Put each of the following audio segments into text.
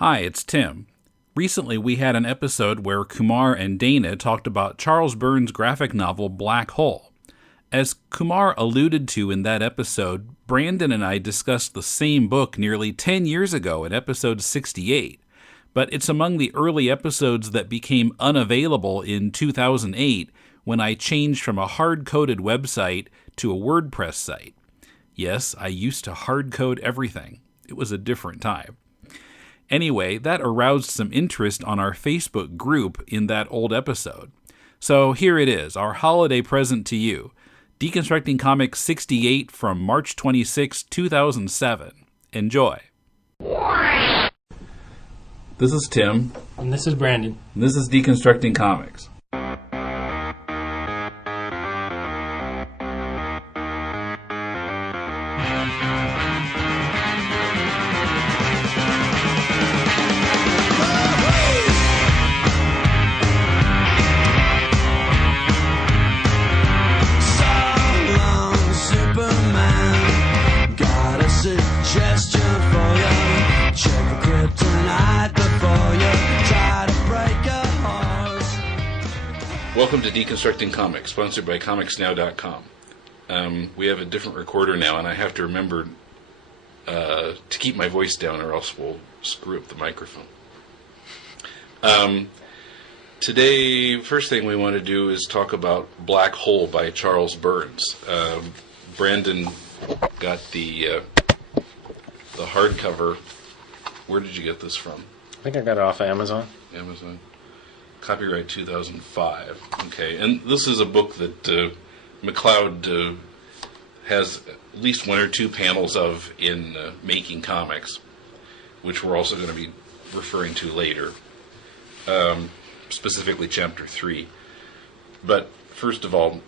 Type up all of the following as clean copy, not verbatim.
Hi, it's Tim. Recently we had an episode where Kumar and Dana talked about Charles Burns' graphic novel Black Hole. As Kumar alluded to in that episode, Brandon and I discussed the same book nearly 10 years ago in episode 68, but it's among the early episodes that became unavailable in 2008 when I changed from a hard-coded website to a WordPress site. Yes, I used to hard-code everything. It was a different time. Anyway, that aroused some interest on our Facebook group in that old episode. So here it is, our holiday present to you. Deconstructing Comics 68 from March 26, 2007. Enjoy. This is Tim. And this is Brandon. And this is Deconstructing Comics. Welcome to Deconstructing Comics, sponsored by ComicsNow.com. We have a different recorder now, and I have to remember to keep my voice down or else we'll screw up the microphone. Today, first thing we want to do is talk about Black Hole by Charles Burns. Brandon got the hardcover. Where did you get this from? I think I got it off of Amazon. Amazon. Copyright 2005. Okay, and this is a book that McCloud has at least one or two panels of in Making Comics, which we're also going to be referring to later, specifically Chapter 3. But first of all,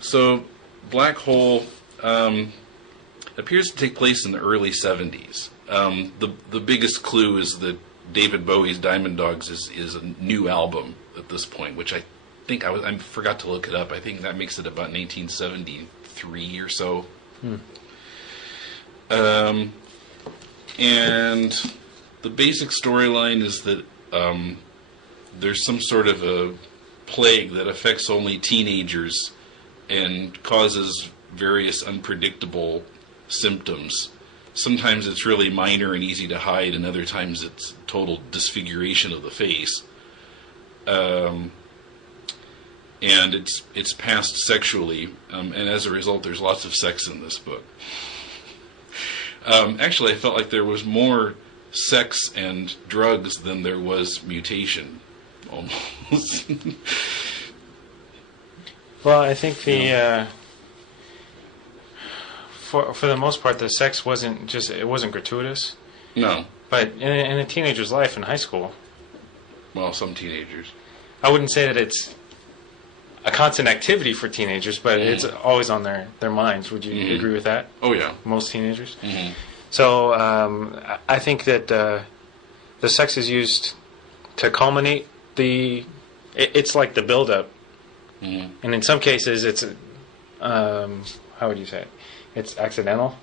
so Black Hole appears to take place in the early 70s. The biggest clue is that David Bowie's Diamond Dogs is a new album at this point, which I think I forgot to look it up. I think that makes it about 1973 or so. And the basic storyline is that there's some sort of a plague that affects only teenagers and causes various unpredictable symptoms. Sometimes it's really minor and easy to hide, and other times it's total disfiguration of the face. And it's passed sexually, and as a result, there's lots of sex in this book. Actually, I felt like there was more sex and drugs than there was mutation, almost. Well, I think For the most part, the sex wasn't gratuitous. No. But in a teenager's life in high school. Well, some teenagers. I wouldn't say that it's a constant activity for teenagers, but it's always on their minds. Would you agree with that? Oh, yeah. Most teenagers? Mm-hmm. So I think that the sex is used to culminate it's like the build-up. Mm-hmm. And in some cases, it's, how would you say it? It's accidental.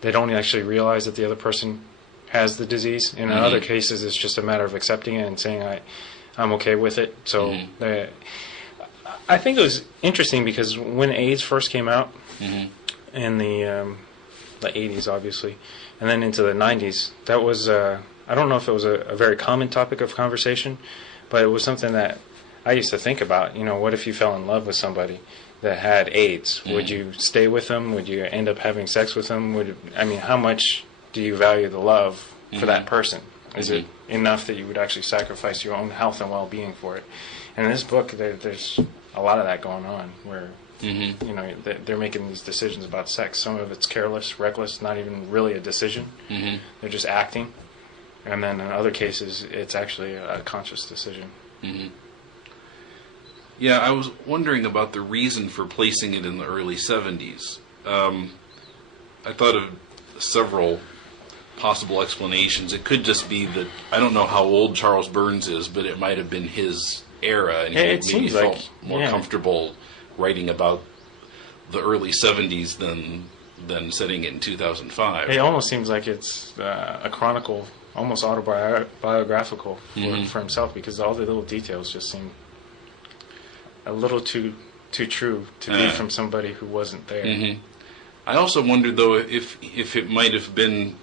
They don't actually realize that the other person has the disease. And in other cases, it's just a matter of accepting it and saying, I'm okay with it. So I think it was interesting because when AIDS first came out in the 80s, obviously, and then into the 90s, that was, I don't know if it was a very common topic of conversation, but it was something that I used to think about. You know, what if you fell in love with somebody that had AIDS? Would you stay with them? Would you end up having sex with them? How much do you value the love for that person? Is it enough that you would actually sacrifice your own health and well-being for it? And in this book, there's a lot of that going on, where they're making these decisions about sex. Some of it's careless, reckless, not even really a decision. They're just acting. And then in other cases, it's actually a conscious decision. Yeah, I was wondering about the reason for placing it in the early 70s. I thought of several possible explanations. It could just be that, I don't know how old Charles Burns is, but it might have been his era, and he maybe felt more comfortable writing about the early 70s than than setting it in 2005. It almost seems like it's a chronicle, almost autobiographical for himself, because all the little details just seem a little too true to be from somebody who wasn't there. Mm-hmm. I also wondered, though, if it might have been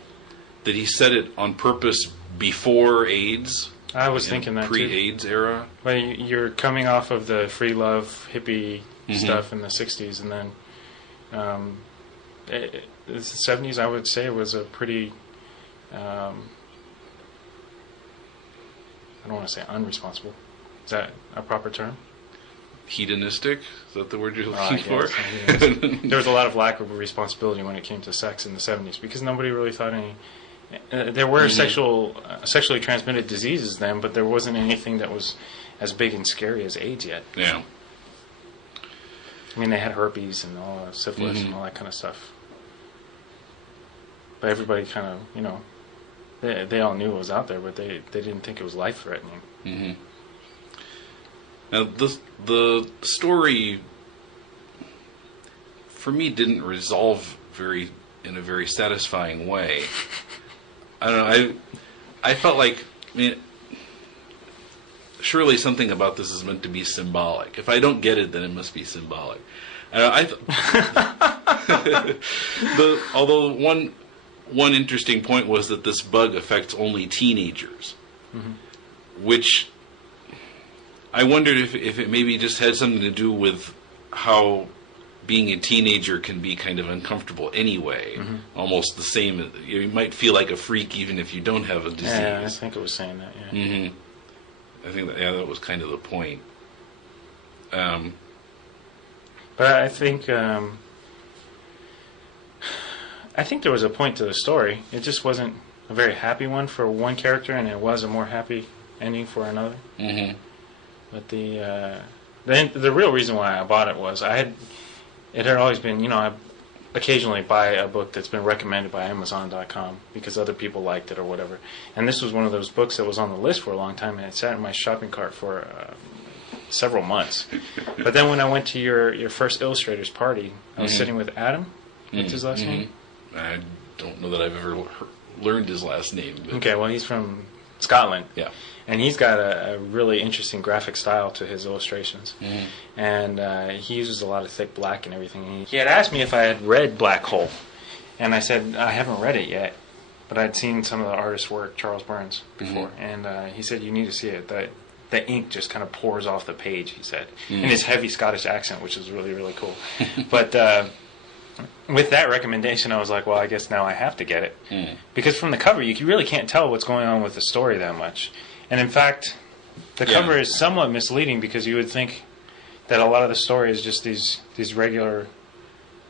that he said it on purpose before AIDS. I was thinking that pre-AIDS era. But you're coming off of the free love hippie stuff in the 60s, and then the 70s, I would say, was a pretty I don't want to say unresponsible. Is that a proper term? Hedonistic? Is that the word you're looking for? There was a lot of lack of responsibility when it came to sex in the 70s, because nobody really thought any... there were sexually transmitted diseases then, but there wasn't anything that was as big and scary as AIDS yet. Yeah. I mean, they had herpes and all syphilis and all that kind of stuff. But everybody kind of, you know, they all knew it was out there, but they didn't think it was life-threatening. Mm-hmm. Now, the story, for me, didn't resolve in a very satisfying way. I don't know, I felt like, I mean, surely something about this is meant to be symbolic. If I don't get it, then it must be symbolic. Although one interesting point was that this bug affects only teenagers, which I wondered if it maybe just had something to do with how being a teenager can be kind of uncomfortable anyway. Almost the same. You might feel like a freak even if you don't have a disease. Yeah, I think it was saying that, yeah. I think that was kind of the point. But I think there was a point to the story. It just wasn't a very happy one for one character, and it was a more happy ending for another. But the real reason why I bought it was it had always been, you know, I occasionally buy a book that's been recommended by Amazon.com because other people liked it or whatever. And this was one of those books that was on the list for a long time, and it sat in my shopping cart for several months. But then when I went to your first illustrators party, I was sitting with Adam. What's his last name? I don't know that I've ever learned his last name. But... Okay, well, he's from Scotland. Yeah. And he's got a really interesting graphic style to his illustrations. And he uses a lot of thick black and everything. And he had asked me if I had read Black Hole. And I said, I haven't read it yet. But I'd seen some of the artist's work, Charles Burns, before. And he said, you need to see it. The ink just kind of pours off the page, he said. In his heavy Scottish accent, which is really, really cool. But with that recommendation, I was like, well, I guess now I have to get it. Because from the cover, you really can't tell what's going on with the story that much. And in fact, the cover is somewhat misleading, because you would think that a lot of the story is just these regular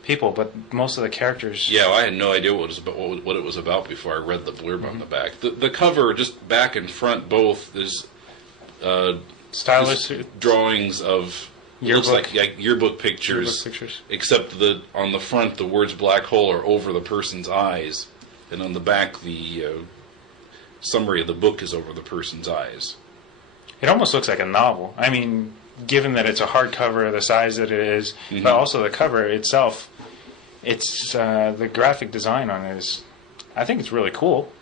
people, but most of the characters... Yeah, well, I had no idea what it was about before I read the blurb on the back. The cover, just back and front both, is stylish drawings of... Looks like yearbook pictures, except on the front, the words black hole are over the person's eyes, and on the back, the summary of the book is over the person's eyes. It almost looks like a novel. I mean, given that it's a hardcover, the size that it is, but also the cover itself, it's the graphic design on it is, I think it's really cool,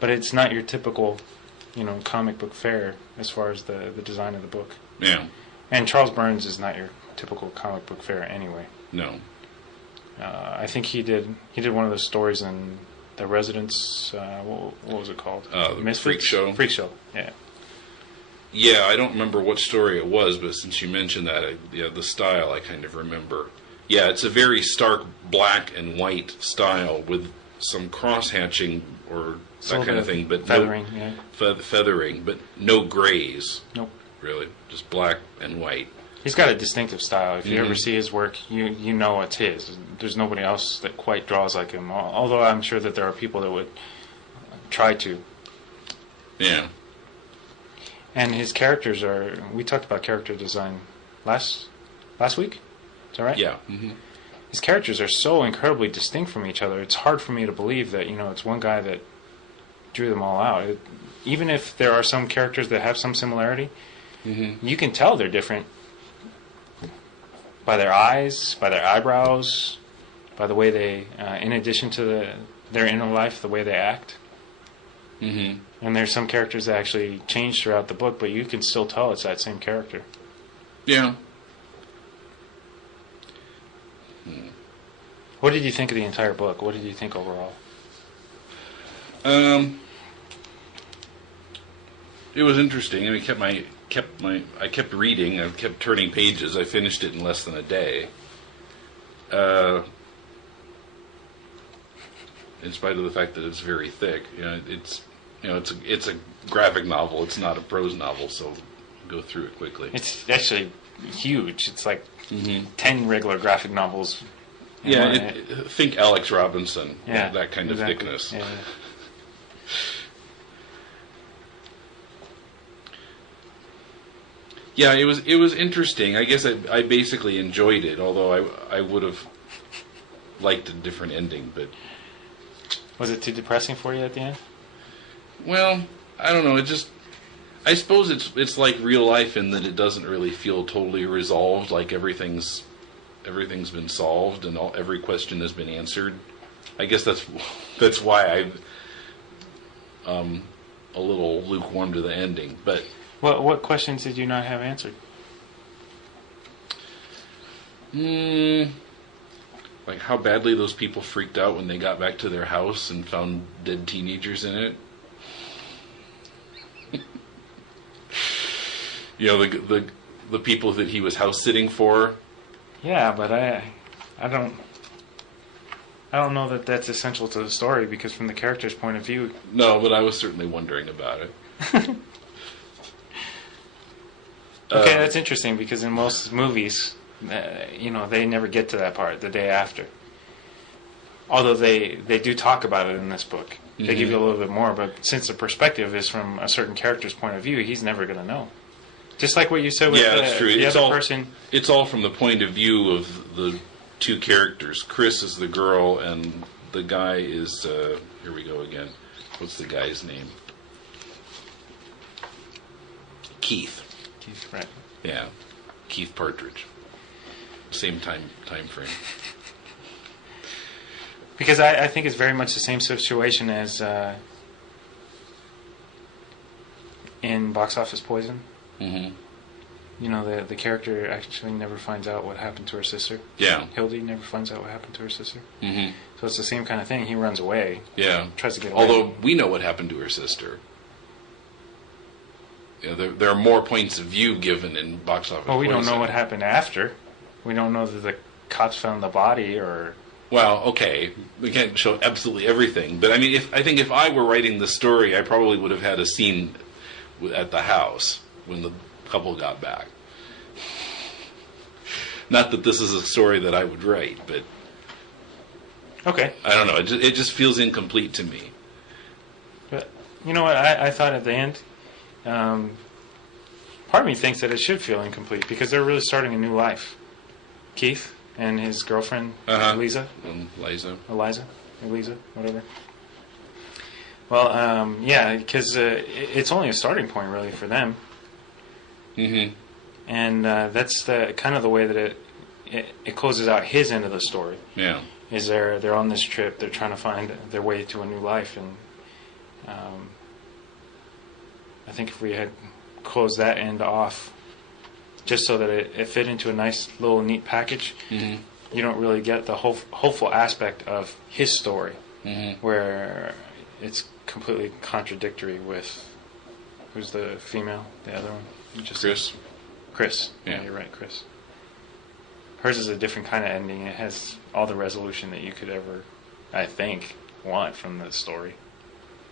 but it's not your typical, you know, comic book fare as far as the design of the book. Yeah. And Charles Burns is not your typical comic book fare anyway. No. I think he did one of those stories in The Residence. What was it called? Freak Show. Freak Show. Yeah. Yeah, I don't remember what story it was, but since you mentioned that, the style I kind of remember. Yeah, it's a very stark black and white style with some cross hatching or that kind of thing, but feathering. Feathering, but no grays. Nope. Really, just black and white. He's got a distinctive style. If you ever see his work, you know it's his. There's nobody else that quite draws like him, although I'm sure that there are people that would try to. Yeah. And his characters are... We talked about character design last week? Is that right? Yeah. His characters are so incredibly distinct from each other. It's hard for me to believe that, you know, it's one guy that drew them all out. Even if there are some characters that have some similarity, you can tell they're different by their eyes, by their eyebrows, by the way they, in addition to their inner life, the way they act. Mm-hmm. And there's some characters that actually change throughout the book, but you can still tell it's that same character. Yeah. What did you think of the entire book? What did you think overall? It was interesting, and I kept reading. I kept turning pages. I finished it in less than a day. In spite of the fact that it's very thick, it's a graphic novel. It's not a prose novel, so go through it quickly. It's actually huge. It's like 10 regular graphic novels. Yeah, think Alex Robinson. Yeah, that kind of thickness. Yeah. Yeah, it was interesting. I guess I basically enjoyed it, although I would have liked a different ending. But was it too depressing for you at the end? Well, I don't know. I suppose it's like real life in that it doesn't really feel totally resolved. Like everything's been solved and every question has been answered. I guess that's why I'm a little lukewarm to the ending. But what questions did you not have answered? Like how badly those people freaked out when they got back to their house and found dead teenagers in it. The people that he was house sitting for. Yeah, but I don't know that that's essential to the story, because from the character's point of view. No, but I was certainly wondering about it. Okay, that's interesting, because in most movies, they never get to that part the day after. Although they do talk about it in this book. They give you a little bit more, but since the perspective is from a certain character's point of view, he's never going to know. Just like what you said with that's true. the other person. It's all from the point of view of the two characters. Chris is the girl, and the guy is... here we go again. What's the guy's name? Keith. Keith, right. Yeah. Keith Partridge. Same time frame. Because I think it's very much the same situation as in Box Office Poison. Mm-hmm. The character actually never finds out what happened to her sister. Yeah. Hildy never finds out what happened to her sister. Mm-hmm. So it's the same kind of thing. He runs away. Yeah. Tries to get away. Although we know what happened to her sister. Yeah, there are more points of view given in Box Office Poison. Well, we don't know what happened after. We don't know that the cops found the body or... Well, okay, we can't show absolutely everything, but I mean, I think if I were writing the story, I probably would have had a scene at the house when the couple got back. Not that this is a story that I would write, but okay, I don't know. It just feels incomplete to me. But you know what? I thought at the end, part of me thinks that it should feel incomplete because they're really starting a new life. Keith and his girlfriend, Eliza, whatever. Well, yeah, because it's only a starting point, really, for them. Mm-hmm. And that's the kind of the way that it closes out his end of the story. Yeah. Is they're on this trip, they're trying to find their way to a new life, and I think if we had closed that end off, just so that it fit into a nice little neat package, mm-hmm. you don't really get the hopeful aspect of his story, mm-hmm. where it's completely contradictory with who's the female, the other one? Chris. Yeah, you're right, Chris. Hers is a different kind of ending. It has all the resolution that you could ever, I think, want from the story.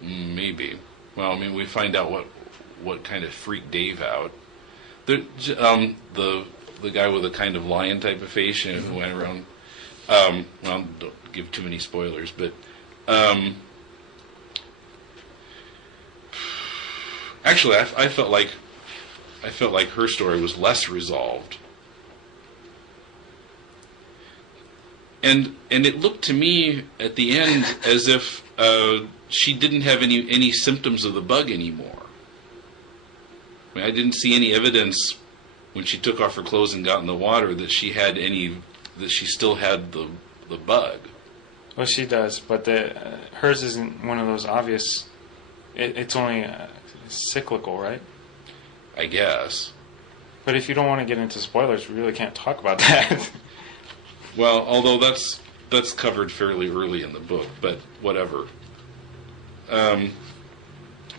Maybe. Well, I mean, we find out what kind of freaked Dave out. The guy with a kind of lion type of face, who went around. Well, don't give too many spoilers, but actually, I felt like her story was less resolved, and it looked to me at the end as if she didn't have any symptoms of the bug anymore. I mean, I didn't see any evidence when she took off her clothes and got in the water that she still had the the bug. Well, she does, but hers isn't one of those obvious. It's only cyclical, right? I guess. But if you don't want to get into spoilers, we really can't talk about that. Well, although that's covered fairly early in the book, but whatever.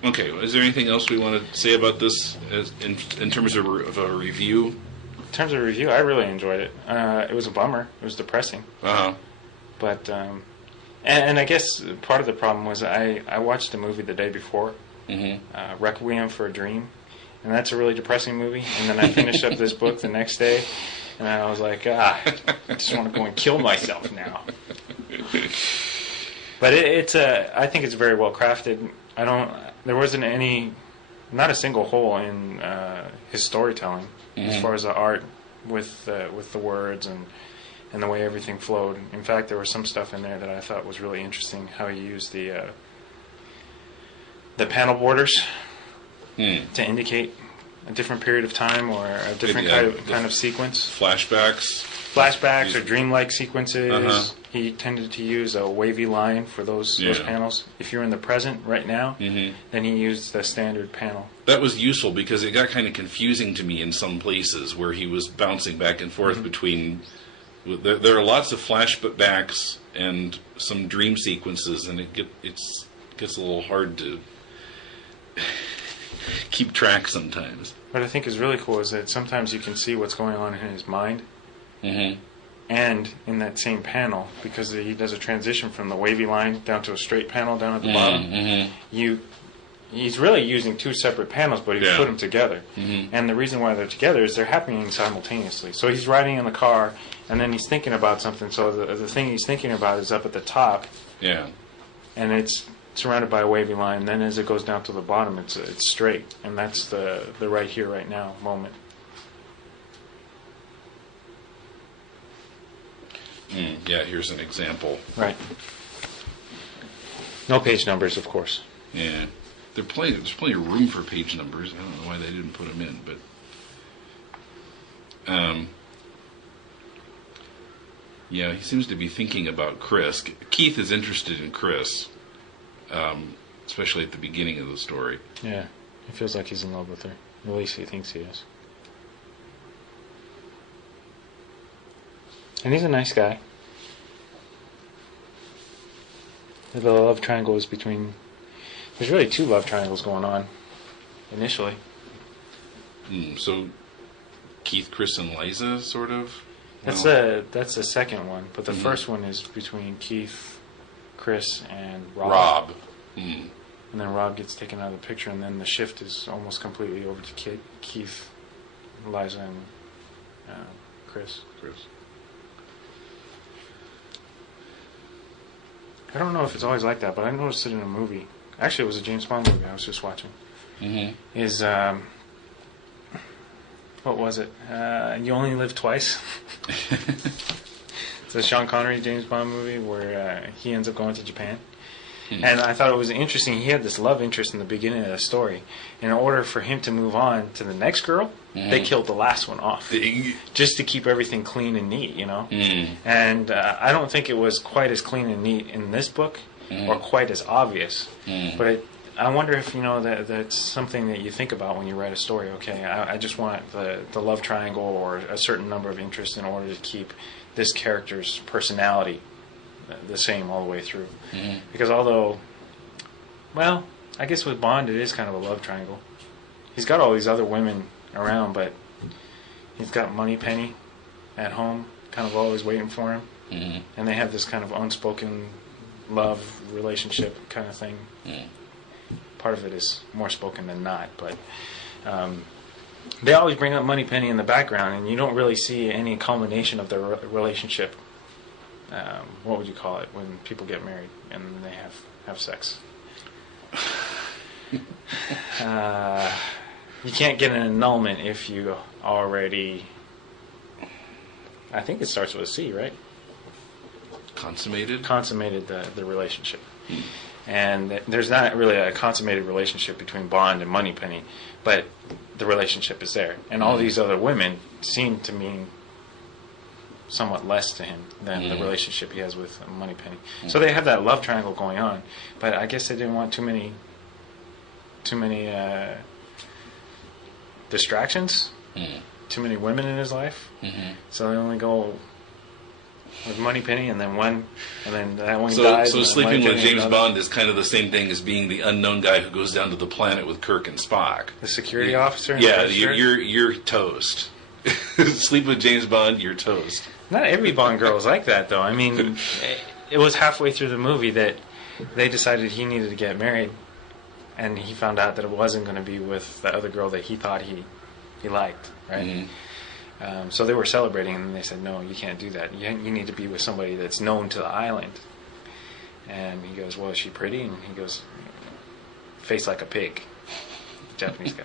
Okay, is there anything else we want to say about this in terms of a review? In terms of review, I really enjoyed it. It was a bummer. It was depressing. Uh-huh. But, and I guess part of the problem was I watched a movie the day before, Requiem for a Dream, and that's a really depressing movie. And then I finished up this book the next day, and I was like, I just want to go and kill myself now. But I think it's very well crafted. There wasn't not a single hole in his storytelling as far as the art with the words and the way everything flowed. In fact, there was some stuff in there that I thought was really interesting. How he used the panel borders to indicate a different period of time or a different kind of sequence. Flashbacks or dreamlike sequences. He tended to use a wavy line for those panels. If you're in the present right now, then he used the standard panel. That was useful because it got kind of confusing to me in some places where he was bouncing back and forth between... There are lots of flashbacks and some dream sequences, and it gets a little hard to keep track sometimes. What I think is really cool is that sometimes you can see what's going on in his mind. And in that same panel, because he does a transition from the wavy line down to a straight panel down at the bottom, he's really using two separate panels, but he's put them together. And the reason why they're together is they're happening simultaneously. So he's riding in the car, and then he's thinking about something. So the thing he's thinking about is up at the top. Yeah. And it's surrounded by a wavy line. Then as it goes down to the bottom, it's straight. And that's the right here, right now moment. Yeah, here's an example. Right. No page numbers, of course. Yeah. There's plenty of room for page numbers. I don't know why they didn't put them in, but... yeah, he seems to be thinking about Chris. Keith is interested in Chris, especially at the beginning of the story. Yeah, he feels like he's in love with her. At least he thinks he is. And he's a nice guy. The love triangle is between... There's really two love triangles going on, initially. So, Keith, Chris, and Liza, sort of? That's the second one, but the first one is between Keith, Chris, and Rob. And then Rob gets taken out of the picture, and then the shift is almost completely over to Keith, Liza, and Chris. I don't know if it's always like that, but I noticed it in a movie. Actually, it was a James Bond movie I was just watching. Is, what was it? You Only Live Twice? It's a Sean Connery James Bond movie where he ends up going to Japan. And I thought it was interesting. He had this love interest in the beginning of the story. In order for him to move on to the next girl, they killed the last one off. Just to keep everything clean and neat, you know? And I don't think it was quite as clean and neat in this book, or quite as obvious. But I wonder if, you know, that's something that you think about when you write a story. Okay, I just want the love triangle or a certain number of interests in order to keep this character's personality the same all the way through. Because although, well, I guess with Bond it is kind of a love triangle. He's got all these other women around, but he's got Moneypenny at home, kind of always waiting for him. And they have this kind of unspoken love relationship kind of thing. Part of it is more spoken than not, but they always bring up Moneypenny in the background, and you don't really see any culmination of their relationship. What would you call it when people get married and they have sex? You can't get an annulment if you already... I think it starts with a C, right? Consummated? Consummated the relationship. And there's not really a consummated relationship between Bond and Moneypenny, but the relationship is there. And all these other women seem to mean somewhat less to him than the relationship he has with Moneypenny. So they have that love triangle going on, but I guess they didn't want too many distractions, too many women in his life. So they only go with Moneypenny, and then that one dies. So sleeping with James Bond is kind of the same thing as being the unknown guy who goes down to the planet with Kirk and Spock. The security officer. Yeah, you're toast. Sleep with James Bond, you're toast. Not every Bond girl is like that, though. I mean, it was halfway through the movie that they decided he needed to get married, and he found out that it wasn't going to be with the other girl that he thought he liked, right? So they were celebrating, and they said, no, you can't do that. You need to be with somebody that's known to the island. And he goes, well, is she pretty? And he goes, face like a pig. Japanese guy.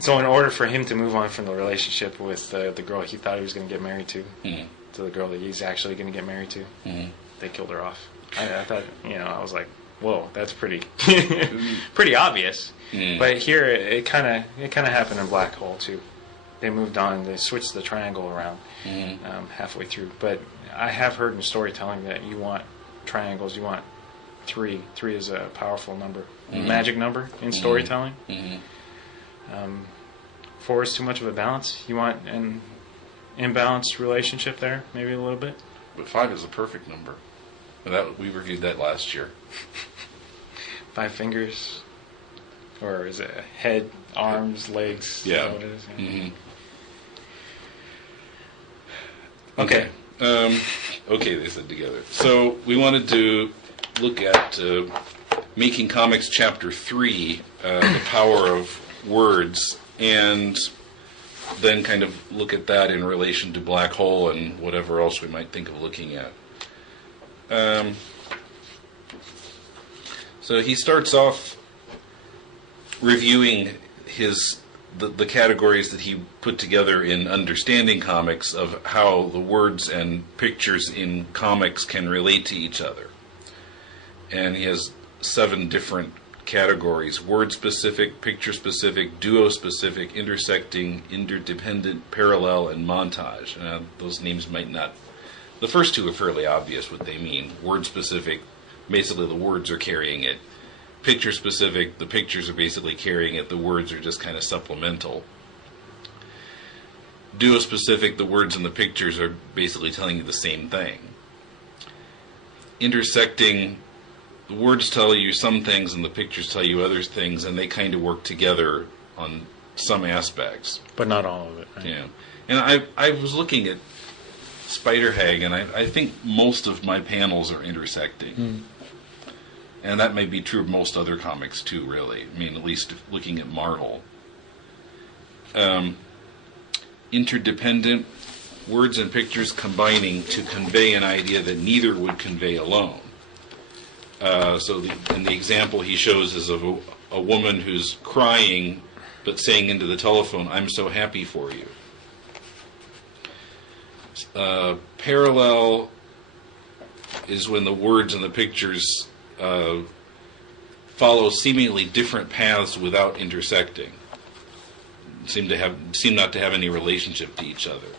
So in order for him to move on from the relationship with the girl he thought he was going to get married to the girl that he's actually going to get married to, they killed her off. I thought, I was like, whoa, that's pretty pretty obvious. But here it kind of happened in Black Hole too. They moved on. They switched the triangle around halfway through. But I have heard in storytelling that you want triangles. You want three. 3 is a powerful number, magic number in storytelling. 4 is too much of a balance. You want an imbalanced relationship there, maybe a little bit. But 5 is a perfect number. We reviewed that last year. 5 fingers, or is it head, arms, legs? Yeah. Is that what it is? Yeah. Okay. Okay, they said together. So we wanted to look at Making Comics Chapter 3, The Power of Words, and then kind of look at that in relation to Black Hole and whatever else we might think of looking at. So he starts off reviewing the categories that he put together in understanding comics of how the words and pictures in comics can relate to each other. And he has 7 different categories: word-specific, picture-specific, duo-specific, intersecting, interdependent, parallel, and montage. Those names might not... The first 2 are fairly obvious what they mean. Word-specific, basically the words are carrying it. Picture-specific, the pictures are basically carrying it. The words are just kind of supplemental. Duo-specific, the words and the pictures are basically telling you the same thing. Intersecting, the words tell you some things and the pictures tell you other things, and they kind of work together on some aspects. But not all of it. Right? Yeah. And I was looking at Spider Hag, and I think most of my panels are intersecting. And that may be true of most other comics too, really. I mean, at least looking at Marvel. Interdependent, words and pictures combining to convey an idea that neither would convey alone. So the example he shows is of a woman who's crying but saying into the telephone, "I'm so happy for you." Parallel is when the words and the pictures follow seemingly different paths without intersecting. Seem not to have any relationship to each other.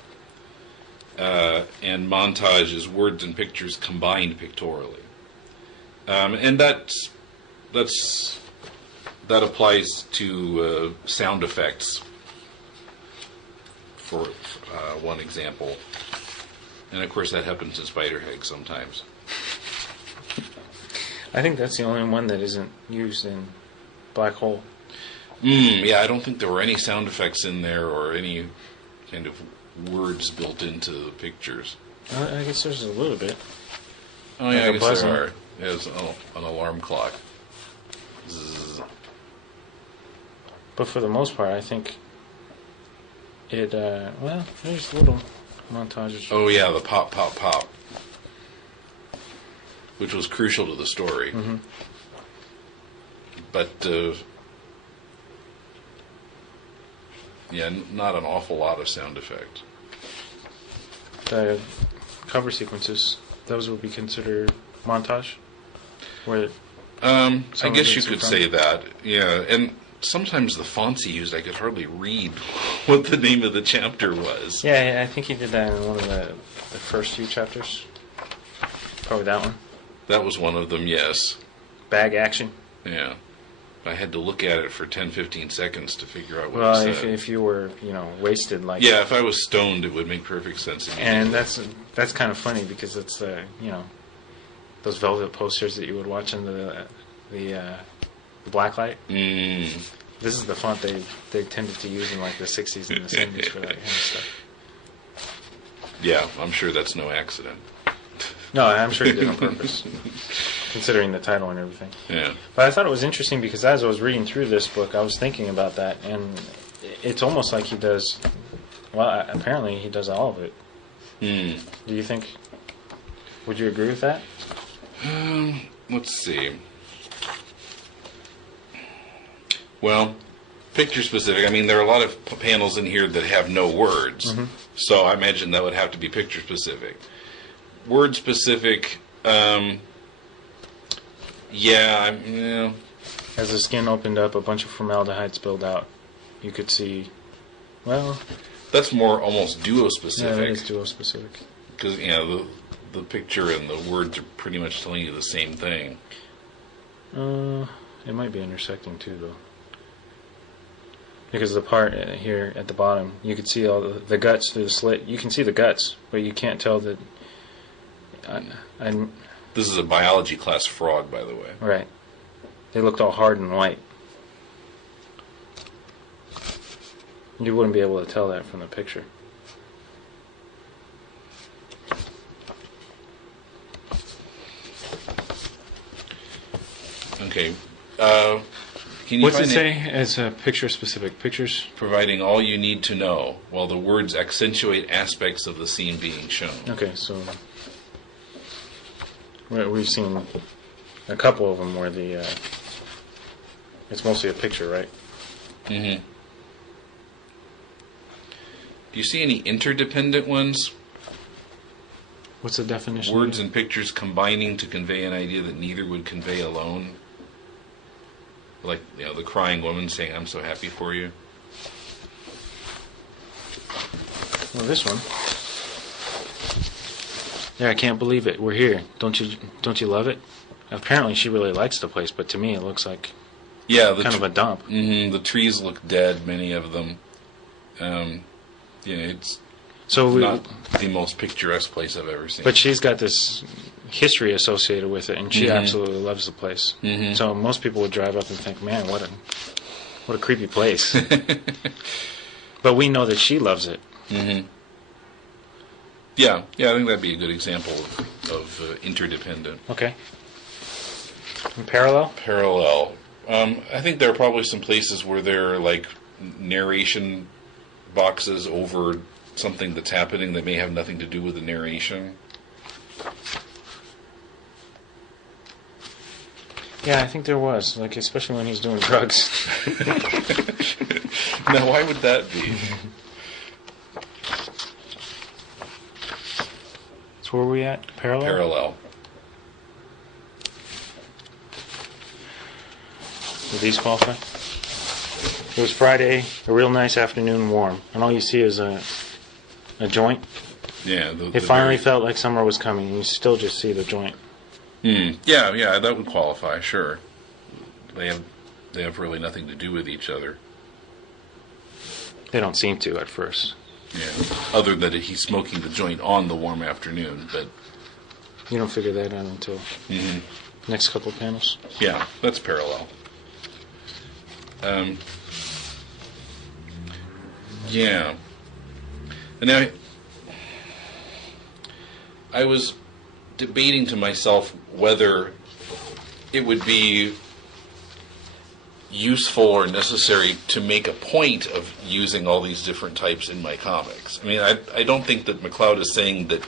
And montage is words and pictures combined pictorially. And that applies to sound effects, for one example. And of course that happens in Spider Hag sometimes. I think that's the only one that isn't used in Black Hole. Yeah, I don't think there were any sound effects in there or any kind of words built into the pictures. I guess there's a little bit. Oh, yeah, Like I guess a there are. There's an alarm clock. Zzz. But for the most part, I think it, there's little montages. Oh, yeah, the pop, pop, pop. Which was crucial to the story. Mm-hmm. But, yeah, not an awful lot of sound effect. The cover sequences, those would be considered montage? Where I guess you could say that, yeah. And sometimes the fonts he used, I could hardly read what the name of the chapter was. Yeah, I think he did that in one of the first few chapters. Probably that one. That was one of them, yes. Bag action. Yeah. I had to look at it for 10, 15 seconds to figure out what Well, it said. if you were, wasted like... Yeah, if I was stoned, it would make perfect sense. And that's kind of funny because it's, those velvet posters that you would watch in the blacklight. Mm. This is the font they tended to use in like the 60s and the 70s for that kind of stuff. Yeah, I'm sure that's no accident. No, I'm sure he did on purpose, considering the title and everything. Yeah. But I thought it was interesting because as I was reading through this book, I was thinking about that, and it's almost like he does. Well, apparently he does all of it. Hmm. Do you think? Would you agree with that? Let's see. Well, picture specific. I mean, there are a lot of panels in here that have no words, so I imagine that would have to be picture specific. Word specific, yeah. As the skin opened up, a bunch of formaldehyde spilled out. You could see. Well, that's more almost duo yeah, specific. that is duo specific. Because the picture and the words are pretty much telling you the same thing. It might be intersecting too, though. Because the part here at the bottom, you could see all the guts through the slit. You can see the guts, but you can't tell that. This is a biology class frog, by the way. Right. They looked all hard and white. You wouldn't be able to tell that from the picture. Okay. Can you What's it find say as picture-specific pictures? Providing all you need to know, while the words accentuate aspects of the scene being shown. Okay, so we've seen a couple of them where it's mostly a picture, right? Mm-hmm. Do you see any interdependent ones? What's the definition? Words and pictures combining to convey an idea that neither would convey alone. Like, the crying woman saying, "I'm so happy for you." Well, this one. Yeah, I can't believe it. We're here. Don't you love it? Apparently, she really likes the place, but to me, it looks like kind of a dump. Mm-hmm, the trees look dead, many of them. It's not the most picturesque place I've ever seen. But she's got this history associated with it, and she absolutely loves the place. Mm-hmm. So most people would drive up and think, "Man, what a creepy place." But we know that she loves it. Mm-hmm. Yeah, I think that'd be a good example of interdependent. Okay. And parallel? Parallel. I think there are probably some places where there are like narration boxes over something that's happening that may have nothing to do with the narration. Yeah, I think there was, like especially when he's doing drugs. Now, why would that be? So where are we at? Parallel? Parallel. Do these qualify? It was Friday, a real nice afternoon, warm, and all you see is a joint. Yeah. It finally felt like summer was coming, and you still just see the joint. Yeah, that would qualify, sure. They have really nothing to do with each other. They don't seem to at first. Yeah, other than he's smoking the joint on the warm afternoon, but... You don't figure that out until next couple panels? Yeah, that's parallel. Yeah. And now, I was debating to myself whether it would be useful or necessary to make a point of using all these different types in my comics. I mean, I don't think that McCloud is saying that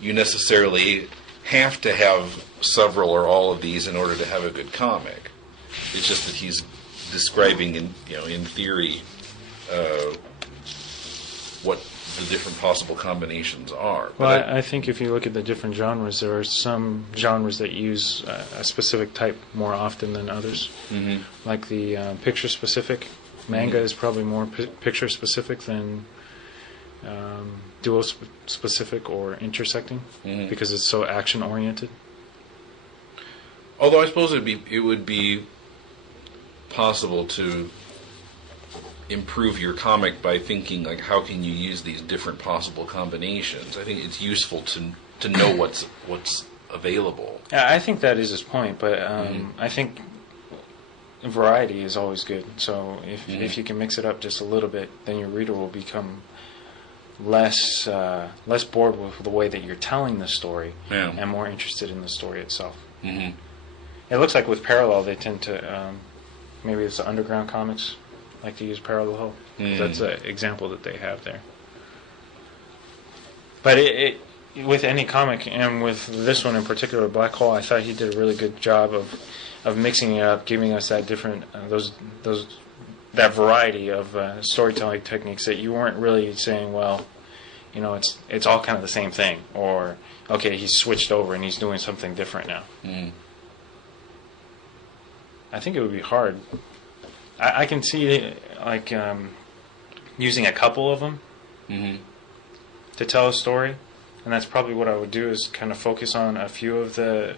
you necessarily have to have several or all of these in order to have a good comic. It's just that he's describing in theory what the different possible combinations are. Well, I think if you look at the different genres, there are some genres that use a specific type more often than others. Mm-hmm. Like the picture-specific. Manga is probably more picture-specific than duo-specific or intersecting, because it's so action-oriented. Although I suppose it would be possible to improve your comic by thinking, like, how can you use these different possible combinations? I think it's useful to know what's available. Yeah, I think that is his point, but I think variety is always good. So if you can mix it up just a little bit, then your reader will become less bored with the way that you're telling the story, and more interested in the story itself. Mm-hmm. It looks like with Parallel, they tend to, maybe it's the underground comics, like to use Parallel. That's an example that they have there. But it with any comic, and with this one in particular, Black Hole, I thought he did a really good job of mixing it up, giving us that different that variety of storytelling techniques that you weren't really saying, well, it's all kind of the same thing, or okay, he's switched over and he's doing something different now. I think it would be hard. I can see like using a couple of them to tell a story, and that's probably what I would do, is kind of focus on a few of the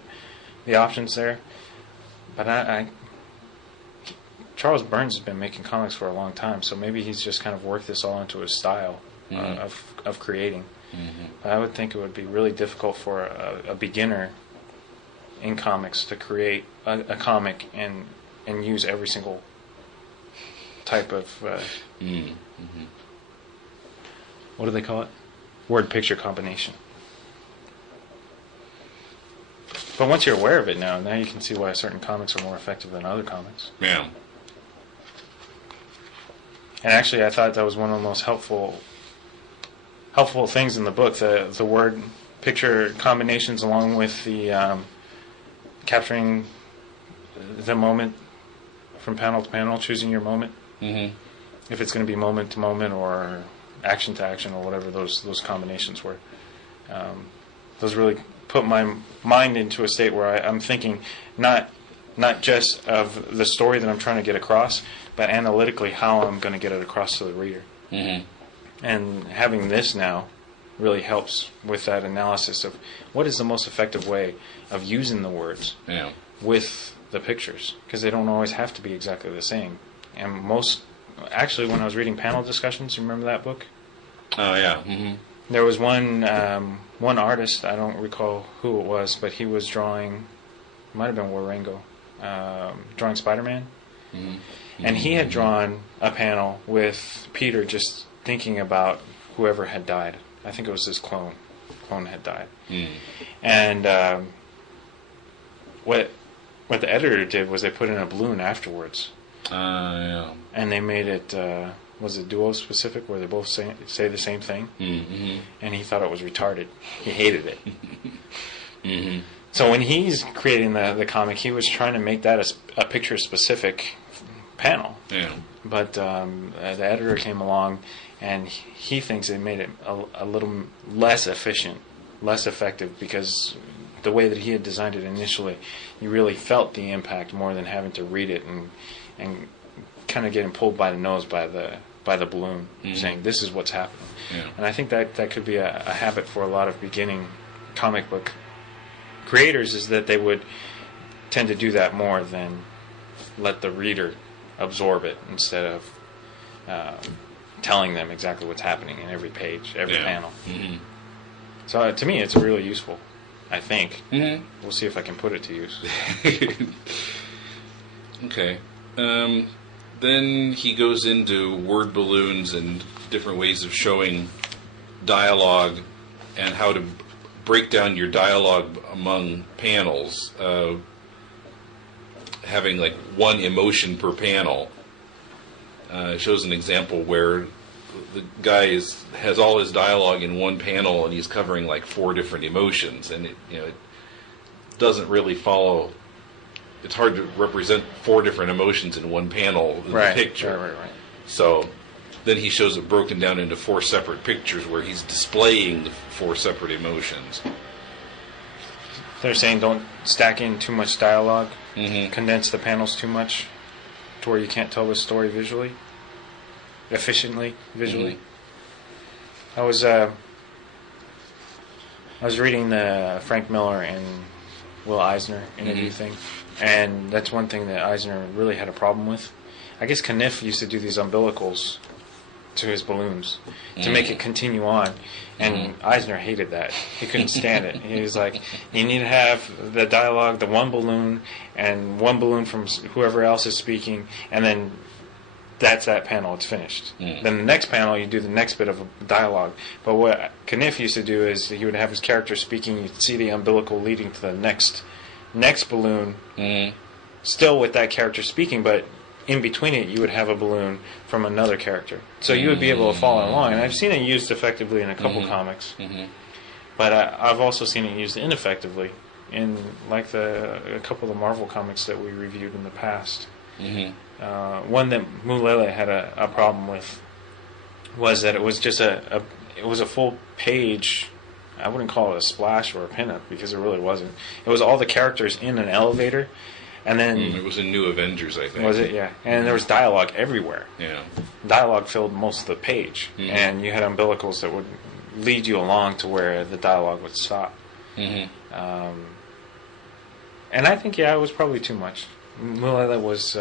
options there. But Charles Burns has been making comics for a long time, so maybe he's just kind of worked this all into his style of creating. But I would think it would be really difficult for a beginner in comics to create a comic and use every single type of what do they call it? Word picture combination. But once you're aware of it now you can see why certain comics are more effective than other comics. Yeah. And actually, I thought that was one of the most helpful things in the book, the word picture combinations, along with the capturing the moment from panel to panel, choosing your moment. If it's going to be moment to moment or action to action or whatever those combinations were. Those really put my mind into a state where I'm thinking not just of the story that I'm trying to get across, but analytically how I'm going to get it across to the reader. And having this now really helps with that analysis of what is the most effective way of using the words with the pictures, because they don't always have to be exactly the same. And actually, when I was reading panel discussions, you remember that book? Oh yeah. There was one artist, I don't recall who it was, but he was drawing, it might have been Warango, drawing Spider-Man. And he had drawn a panel with Peter just thinking about whoever had died. I think it was his clone. Clone had died. And what the editor did was they put in a balloon afterwards. Yeah. And they made it, was it duo specific, where they both say the same thing? And he thought it was retarded. He hated it. So when he's creating the comic, he was trying to make that a picture specific panel. But the editor came along, and he thinks they made it a little less efficient, less effective, because the way that he had designed it initially, you really felt the impact more than having to read it and kind of getting pulled by the nose by the balloon, saying this is what's happening. And I think that could be a habit for a lot of beginning comic book creators, is that they would tend to do that more than let the reader absorb it, instead of telling them exactly what's happening in every page, every panel. So to me, it's really useful, I think. We'll see if I can put it to use. Okay. Then he goes into word balloons and different ways of showing dialogue and how to break down your dialogue among panels, having like one emotion per panel. Shows an example where the guy has all his dialogue in one panel and he's covering like 4 different emotions, and it doesn't really follow. It's hard to represent 4 different emotions in one panel in the picture. Right. So then he shows it broken down into 4 separate pictures where he's displaying the 4 separate emotions. They're saying don't stack in too much dialogue, Mm-hmm. condense the panels too much, to where you can't tell the story efficiently visually. Mm-hmm. I was reading the Frank Miller and Will Eisner interview thing, and that's one thing that Eisner really had a problem with. I guess Kniff used to do these umbilicals to his balloons to make it continue on, and Eisner hated that. He couldn't stand it. He was like, you need to have the dialogue, the one balloon, and one balloon from whoever else is speaking, and then that's that panel. It's finished. Then the next panel, you do the next bit of dialogue. But what Kniff used to do is he would have his character speaking. You'd see the umbilical leading to the next balloon, still with that character speaking, but in between it, you would have a balloon from another character. So you would be able to follow along. And I've seen it used effectively in a couple comics. But I've also seen it used ineffectively in like a couple of the Marvel comics that we reviewed in the past. One that Mulele had a problem with was that it was just it was a full page. I wouldn't call it a splash or a pinup because it really wasn't. It was all the characters in an elevator. And then it was in New Avengers, I think. Was it? Yeah. And there was dialogue everywhere. Yeah. Dialogue filled most of the page, and you had umbilicals that would lead you along to where the dialogue would stop. And I think, it was probably too much. Mulele was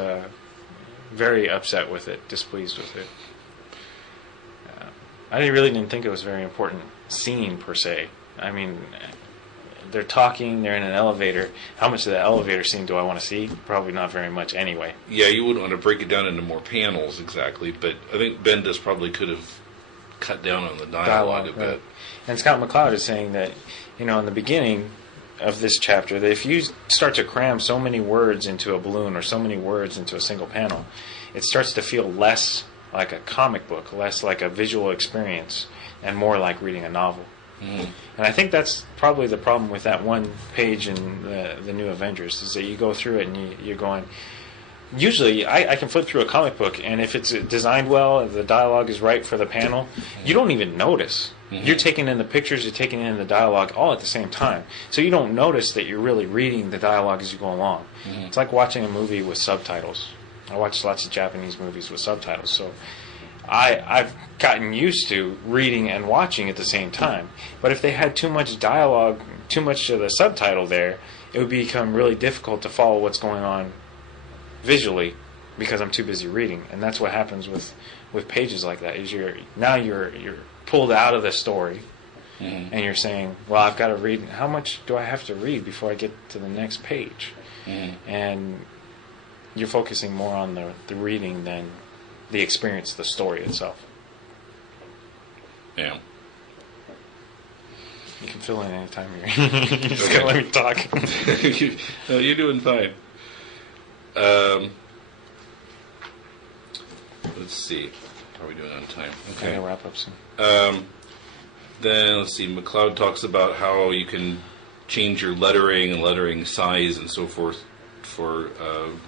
very upset with it, displeased with it. I really didn't think it was a very important scene per se. I mean, they're talking, they're in an elevator. How much of the elevator scene do I want to see? Probably not very much anyway. Yeah, you wouldn't want to break it down into more panels exactly, but I think Bendis probably could have cut down on the dialogue a bit. Right. And Scott McCloud is saying that, in the beginning of this chapter, that if you start to cram so many words into a balloon or so many words into a single panel, it starts to feel less like a comic book, less like a visual experience, and more like reading a novel. And I think that's probably the problem with that one page in the New Avengers, is that you go through it and you're going... Usually, I can flip through a comic book, and if it's designed well, if the dialogue is right for the panel, you don't even notice. You're taking in the pictures, you're taking in the dialogue all at the same time. So you don't notice that you're really reading the dialogue as you go along. It's like watching a movie with subtitles. I watch lots of Japanese movies with subtitles, so... I've gotten used to reading and watching at the same time. But if they had too much dialogue, too much of the subtitle there, it would become really difficult to follow what's going on visually because I'm too busy reading. And that's what happens with pages like that. Is you're pulled out of the story, and you're saying, well, I've got to read. How much do I have to read before I get to the next page? And you're focusing more on the reading than the experience, the story itself. Yeah. You can fill in any time you're just gonna let me talk. No, you're doing fine. Let's see. How are we doing on time? Okay, I'll wrap up soon. Then let's see. McCloud talks about how you can change your lettering and lettering size and so forth for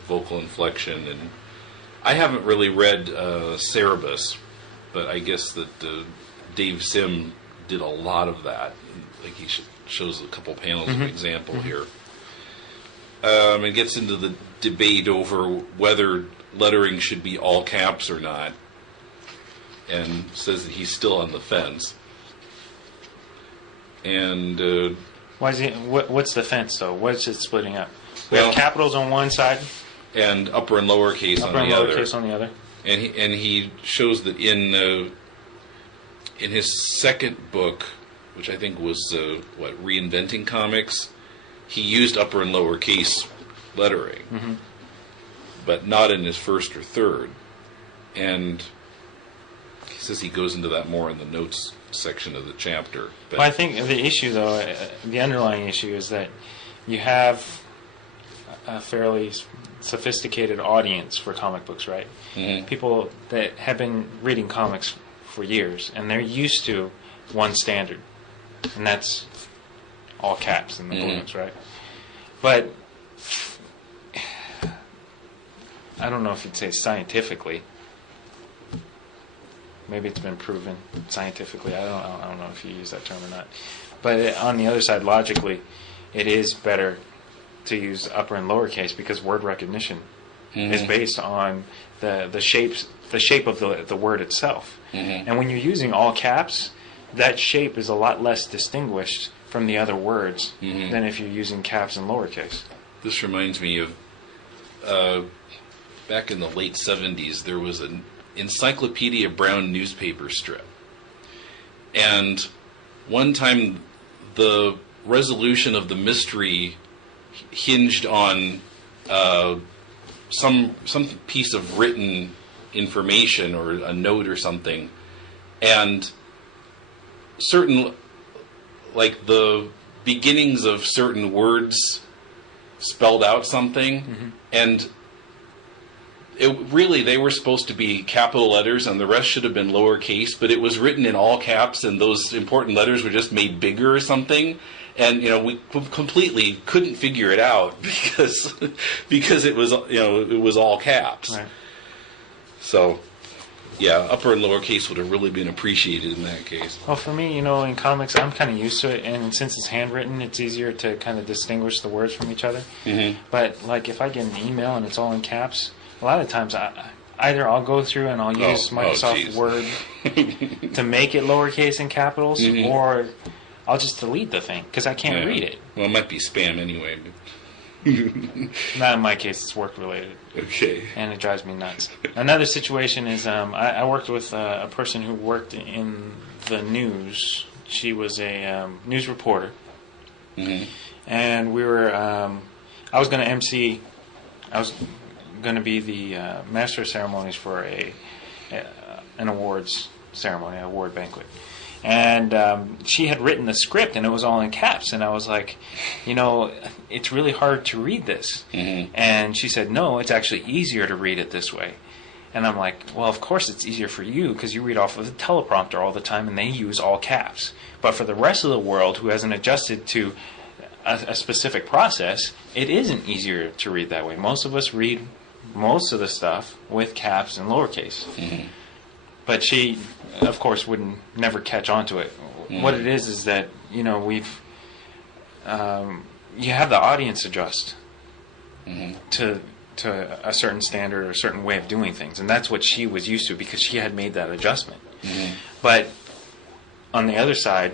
vocal inflection. And I haven't really read Cerebus, but I guess that Dave Sim did a lot of that. Like he shows a couple panels of example here. It gets into the debate over whether lettering should be all caps or not, and says that he's still on the fence. And why is he? What's the fence though? What's it splitting up? We have capitals on one side, and upper and lowercase on the other. Upper and lowercase on the other. And he shows that in his second book, which I think was Reinventing Comics, he used upper and lowercase lettering, but not in his first or third. And he says he goes into that more in the notes section of the chapter. But well, I think the issue, though, the underlying issue is that you have a fairly sophisticated audience for comic books, right? People that have been reading comics for years, and they're used to one standard, and that's all caps in the balloons, right? But I don't know if you'd say scientifically, maybe it's been proven scientifically. I don't know if you use that term or not. But on the other side, logically, it is better to use upper and lowercase because word recognition is based on the shape of the word itself. And when you're using all caps, that shape is a lot less distinguished from the other words than if you're using caps and lowercase. This reminds me of back in the late 70s, there was an Encyclopedia Brown newspaper strip. And one time the resolution of the mystery hinged on some piece of written information or a note or something. And certain, like the beginnings of certain words spelled out something, and they were supposed to be capital letters and the rest should have been lowercase, but it was written in all caps and those important letters were just made bigger or something. And, we completely couldn't figure it out because it was, it was all caps. Right. So, yeah, upper and lowercase would have really been appreciated in that case. Well, for me, in comics, I'm kind of used to it, and since it's handwritten, it's easier to kind of distinguish the words from each other. But, like, if I get an email and it's all in caps, a lot of times either I'll go through and I'll use Microsoft Word to make it lowercase and capitals, or I'll just delete the thing because I can't read it. Well, it might be spam anyway. Not in my case, it's work related. Okay. And it drives me nuts. Another situation is I worked with a person who worked in the news. She was a news reporter. And we were, I was going to MC, I was going to be the master of ceremonies for an awards ceremony, an award banquet. And she had written the script, and it was all in caps. And I was like, it's really hard to read this. And she said, no, it's actually easier to read it this way. And I'm like, well, of course it's easier for you because you read off of the teleprompter all the time, and they use all caps. But for the rest of the world who hasn't adjusted to a specific process, it isn't easier to read that way. Most of us read most of the stuff with caps and lowercase. But she, of course, would never catch on to it. What it is that, we've... you have the audience adjust to a certain standard or a certain way of doing things. And that's what she was used to because she had made that adjustment. But on the other side,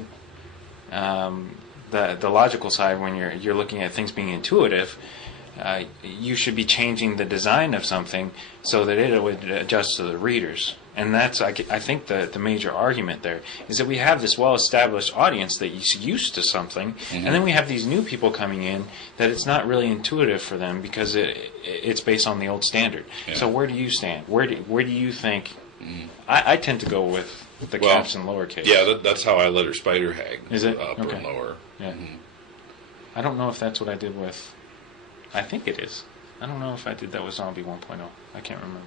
the logical side, when you're looking at things being intuitive, you should be changing the design of something so that it would adjust to the readers. And that's, I think, the major argument there is that we have this well-established audience that is used to something, and then we have these new people coming in that it's not really intuitive for them because it's based on the old standard. So where do you stand? Where do you think? I tend to go with the caps and lowercase. Yeah, that's how I letter Spider Hag. Is it? Upper and lower. Yeah. I don't know if that's what I did with... I think it is. I don't know if I did that with Zombie 1.0. I can't remember.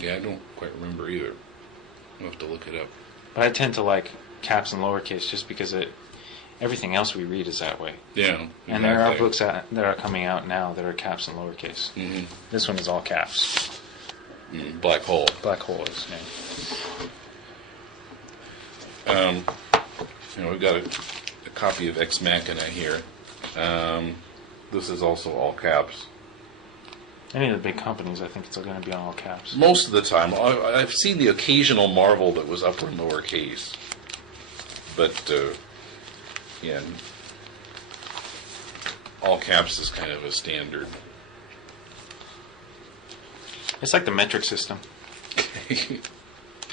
Yeah, I don't quite remember either. I'll have to look it up. But I tend to like caps and lowercase just because everything else we read is that way. Yeah. Exactly. And there are books that are coming out now that are caps and lowercase. This one is all caps. Black Hole. Black Hole is, yeah. We've got a copy of Ex Machina here. This is also all caps. Any of the big companies, I think it's going to be on all caps. Most of the time. I've seen the occasional Marvel that was upper and lower case. But, yeah, all caps is kind of a standard. It's like the metric system.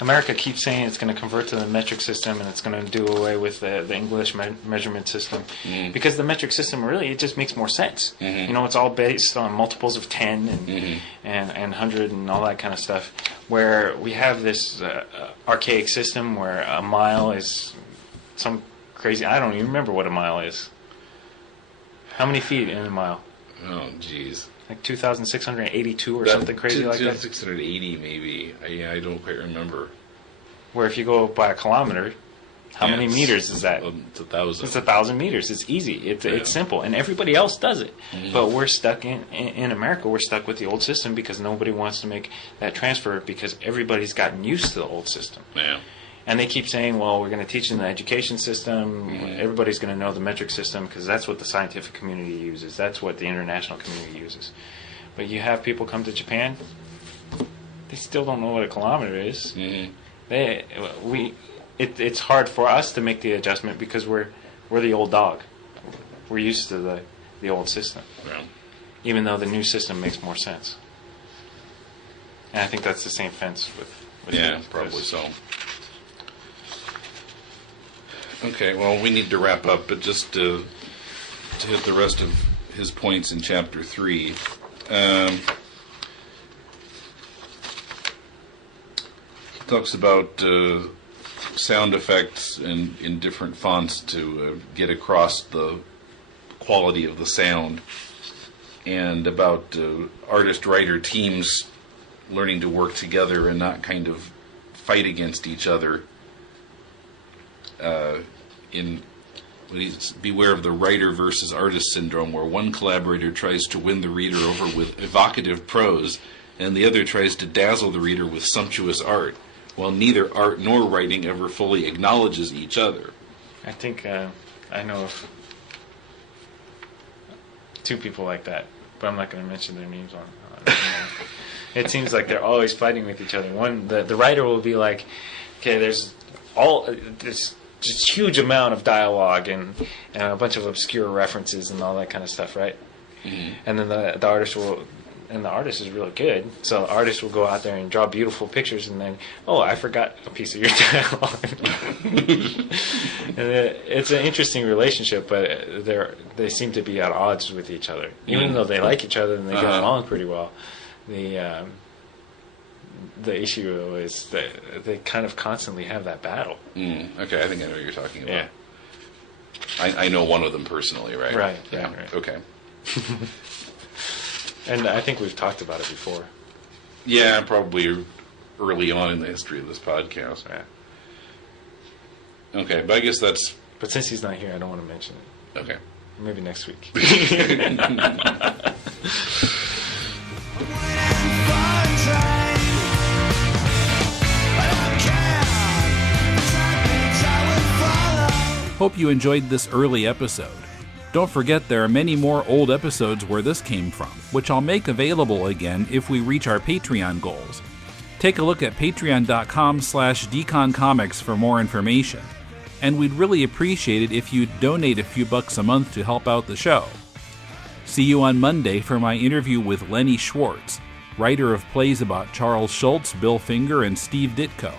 America keeps saying it's going to convert to the metric system and it's going to do away with the English measurement system because the metric system really, it just makes more sense. It's all based on multiples of 10 and 100 and all that kind of stuff, where we have this archaic system where a mile is some crazy... I don't even remember what a mile is. How many feet in a mile? Oh, jeez. Like 2,682 or something crazy like that? 2,680 maybe. I don't quite remember. Where if you go by a kilometer, How many meters is that? It's 1,000. It's 1,000 meters. It's easy. It's simple, and everybody else does it. But we're stuck in America. We're stuck with the old system because nobody wants to make that transfer because everybody's gotten used to the old system. Yeah. And they keep saying, well, we're going to teach in the education system. Everybody's going to know the metric system because that's what the scientific community uses. That's what the international community uses. But you have people come to Japan, they still don't know what a kilometer is. It's hard for us to make the adjustment because we're the old dog. We're used to the old system. Yeah. Even though the new system makes more sense. And I think that's the same fence with Yeah, probably so. Okay, well, we need to wrap up, but just to hit the rest of his points in Chapter 3, he talks about sound effects in different fonts to get across the quality of the sound, and about artist-writer teams learning to work together and not kind of fight against each other. Beware of the writer versus artist syndrome, where one collaborator tries to win the reader over with evocative prose, and the other tries to dazzle the reader with sumptuous art, while neither art nor writing ever fully acknowledges each other. I think I know of two people like that, but I'm not going to mention their names on. It seems like they're always fighting with each other. The writer will be like, okay, there's all this just huge amount of dialogue and a bunch of obscure references and all that kind of stuff, right? And then the artist will, and the artist is really good, so the artist will go out there and draw beautiful pictures, and then, oh, I forgot a piece of your dialogue. And it's an interesting relationship, but they seem to be at odds with each other, even though they like each other and they get along pretty well. The issue is that they kind of constantly have that battle. Okay, I think I know what you're talking about. Yeah. I know one of them personally, right? Right. Okay. And I think we've talked about it before. Yeah, probably early on in the history of this podcast. Yeah. Okay, but I guess that's... But since he's not here, I don't want to mention it. Okay. Maybe next week. Hope you enjoyed this early episode. Don't forget there are many more old episodes where this came from, which I'll make available again if we reach our Patreon goals. Take a look at patreon.com/deconcomics for more information. And we'd really appreciate it if you'd donate a few bucks a month to help out the show. See you on Monday for my interview with Lenny Schwartz, writer of plays about Charles Schulz, Bill Finger, and Steve Ditko.